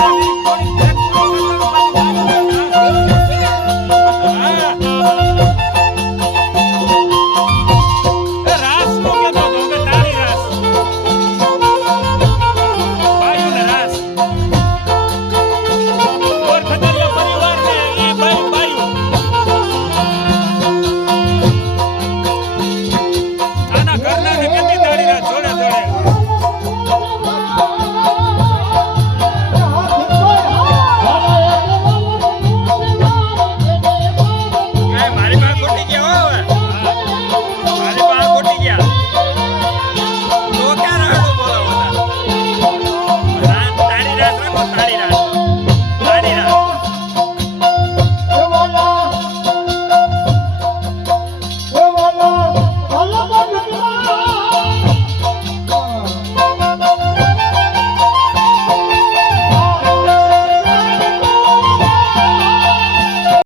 Don't તારી રાત રાખો તારી રાત.